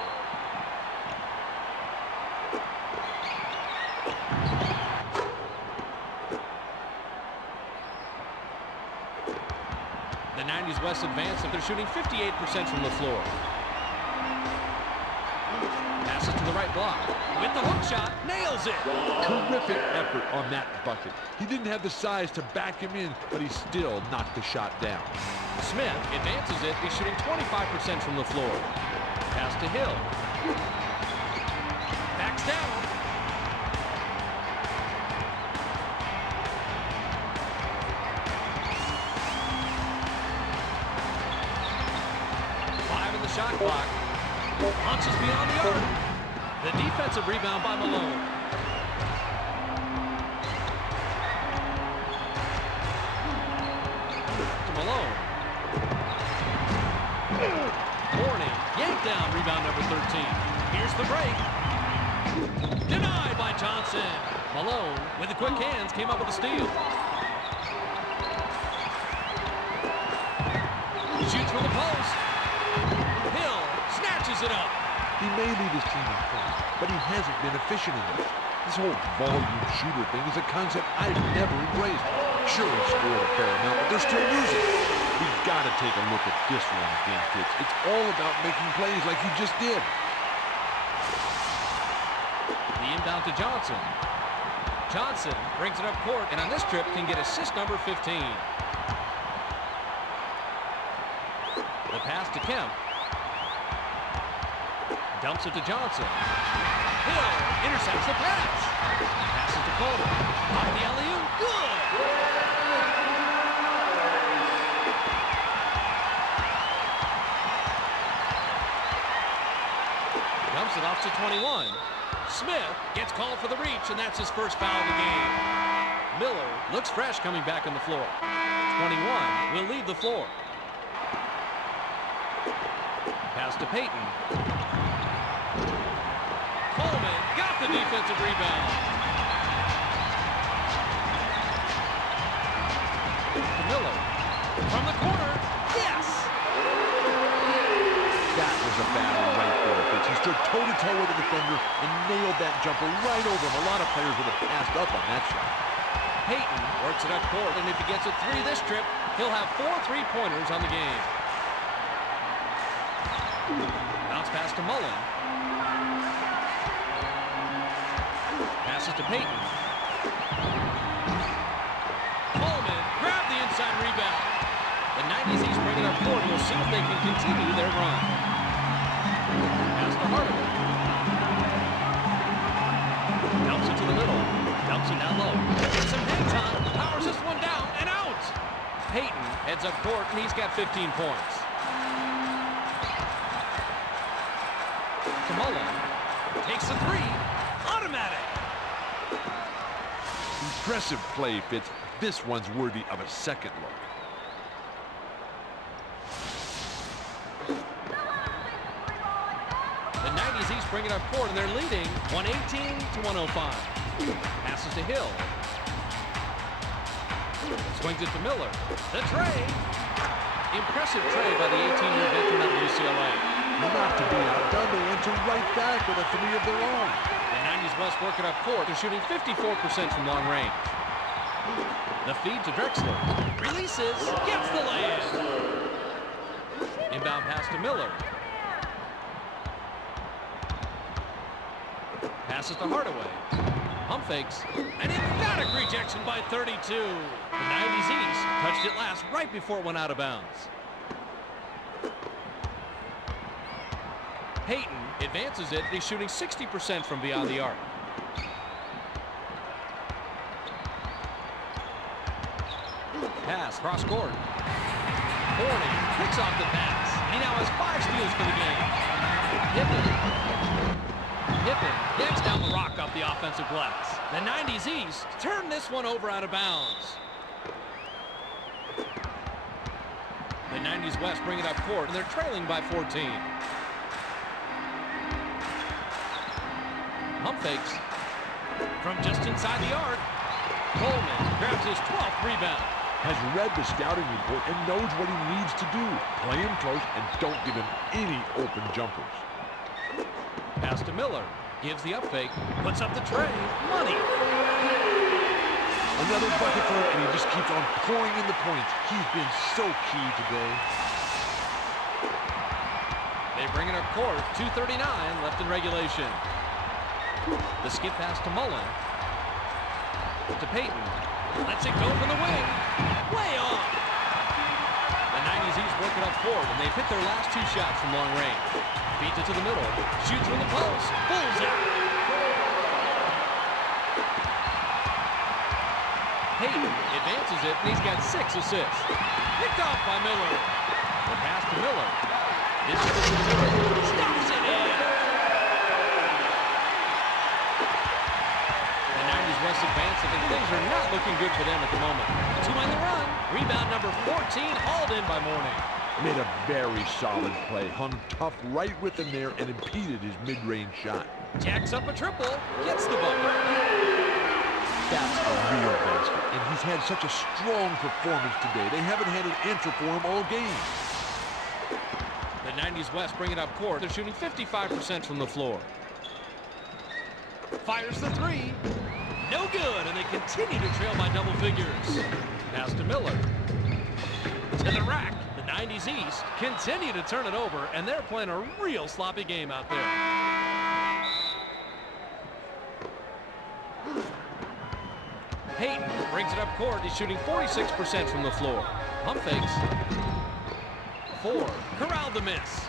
90s West advance if they're shooting 58% from the floor. Passes to the right block. With the hook shot, nails it. Terrific effort on that bucket. He didn't have the size to back him in, but he still knocked the shot down. Smith advances it. He's shooting 25% from the floor. Pass to Hill. Backs down. Shot clock. Launches beyond the arc. The defensive rebound by Malone. To Malone. Warning. Yanked down. Rebound number 13. Here's the break. Denied by Johnson. Malone, with the quick hands, came up with a steal. Shoots from the post. Hill snatches it up. He may lead his team in points, but he hasn't been efficient in it. This whole volume shooter thing is a concept I've never embraced. Sure, he scored a fair amount, but they're still losing. We've got to take a look at this one again, kids. It's all about making plays like he just did. The inbound to Johnson. Johnson brings it up court, and on this trip can get assist number 15. The pass to Kemp. Dumps it to Johnson. Hill intercepts the pass. Passes to Coleman. Off the alley-oop. Good! Dumps it off to 21. Smith gets called for the reach, and that's his first foul of the game. Miller looks fresh coming back on the floor. 21 will lead the floor. Pass to Payton. Coleman got the defensive rebound. To Miller. From the corner. Yes! That was a battle right there, Fitz. He stood toe-to-toe with the defender and nailed that jumper right over him. A lot of players would have passed up on that shot. Payton works it up court, and if he gets a three this trip, he'll have 4 3-pointers on the game. Bounce pass to Mullen. Passes to Payton. Coleman grabbed the inside rebound. The 90s East bring it up court. We'll see if they can continue their run. Pass to Hardaway. Dumps it to the middle. Dumps it down low. Gets some hang time. Powers this one down and out. Payton heads up court, and he's got 15 points. To Mullen. Takes the three. Automatic. Impressive play, Fitz. This one's worthy of a second look. The 90s East bring it up court, and they're leading 118-105. Passes to Hill. Swings it to Miller. The tray. Impressive tray by the 18-year veteran out of UCLA. Not to be outdone, they enter right back with a three of their own. The 90s West work it up court. They're shooting 54% from long range. The feed to Drexler. Releases. Gets the lay-in. Inbound pass to Miller. Passes to Hardaway. Pump fakes. An emphatic rejection by 32. The 90s East touched it last right before it went out of bounds. Payton advances it. He's shooting 60% from beyond the arc. Pass cross court. Horning picks off the pass. He now has 5 steals for the game. Pippen gets down the rock off the offensive glass. The 90s East turn this one over out of bounds. The 90s West bring it up court, and they're trailing by 14. Pump fakes from just inside the arc. Coleman grabs his 12th rebound. Has read the scouting report and knows what he needs to do. Play him close and don't give him any open jumpers. Pass to Miller. Gives the up fake. Puts up the tray. Money. Another bucket for him, and he just keeps on pouring in the points. He's been so key today. They bring it up court. 2:39 left in regulation. The skip pass to Mullen. To Payton. Lets it go from the wing. Way off. The 90's East work it up forward, and they've hit their last 2 shots from long range. Feeds it to the middle. Shoots from the post. Pulls it. Payton advances it, and he's got 6 assists. Picked off by Miller. The pass to Miller. This is the stops it in. The 90's West advance, and things are not looking good for them at the moment. 2 on the run. Rebound number 14, hauled in by Mourning. Made a very solid play. Hung tough right with him there and impeded his mid-range shot. Jacks up a triple. Gets the bucket. That's a real basket, and he's had such a strong performance today. They haven't had an answer for him all game. The 90's West bring it up court. They're shooting 55% from the floor. Fires the 3. No good, and they continue to trail by double figures. Pass to Miller. To the rack. The 90's East continue to turn it over, and they're playing a real sloppy game out there. Payton brings it up court. He's shooting 46% from the floor. Pump fakes. 4. Corralled the miss.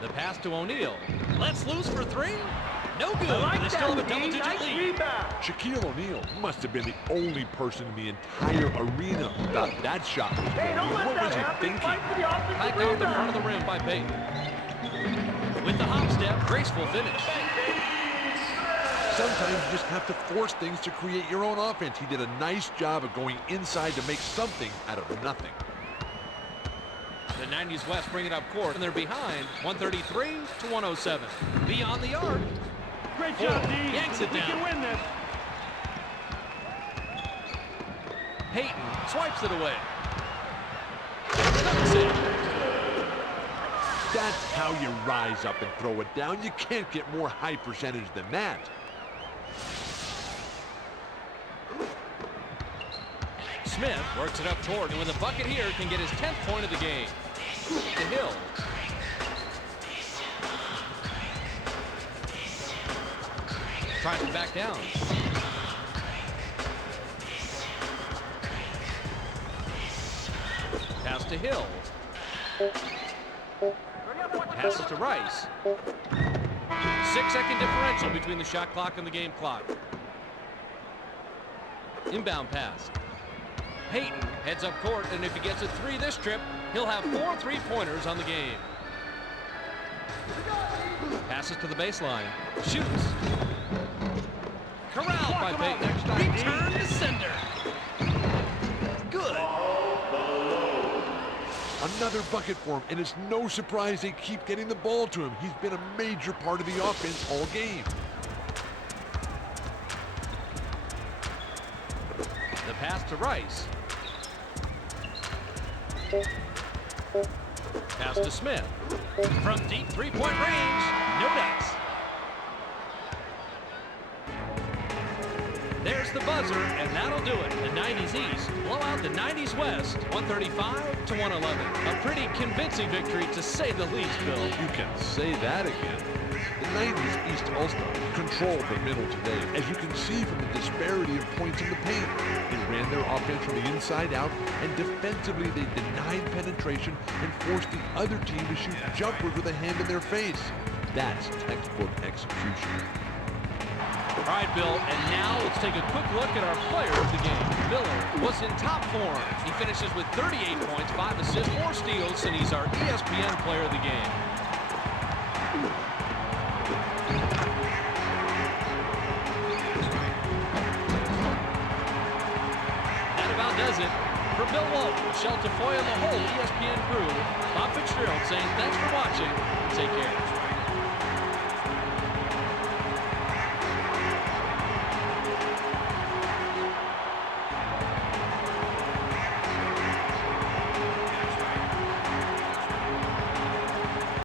The pass to O'Neal. Let's loose for 3. No good. They still have a double-digit lead. Shaquille O'Neal must have been the only person in the entire arena who thought that shot was going. What was he thinking? Back off the front of the rim by Payton. With the hop step, graceful finish. Sometimes you just have to force things to create your own offense. He did a nice job of going inside to make something out of nothing. The 90's West bring it up court, and they're behind 133 to 107. Beyond the arc. Great job, D. Yanks it We down. can win this. Payton swipes it away. Dunks it. That's how you rise up and throw it down. You can't get more high percentage than that. Smith works it up court, and with a bucket here, can get his 10th point of the game. To Hill. Tries to back down. Pass to Hill. Passes to Rice. 6-second differential between the shot clock and the game clock. Inbound pass. Payton heads up court, and if he gets a 3 this trip, he'll have 4 3-pointers on the game. Passes to the baseline. Shoots. Corralled by Payton. Return to sender. Good. Another bucket for him, and it's no surprise they keep getting the ball to him. He's been a major part of the offense all game. The pass to Rice. Pass to Smith. From deep 3-point range, no dice. There's the buzzer, and that'll do it. The 90's East blow out the 90's West, 135 to 111. A pretty convincing victory, to say the least, Bill. You can say that again. The 90's East All-Stars controlled the middle today, as you can see from the disparity of points in the paint. They ran their offense from the inside out, and defensively they denied penetration and forced the other team to shoot jumpers with a hand in their face. That's textbook execution. All right, Bill, and now let's take a quick look at our player of the game. Miller was in top form. He finishes with 38 points, 5 assists, 4 steals, and he's our ESPN player of the game. That about does it. For Bill Walton, Michelle Tafoya, and the whole ESPN crew, Bob Fitzgerald saying thanks for watching. Take care.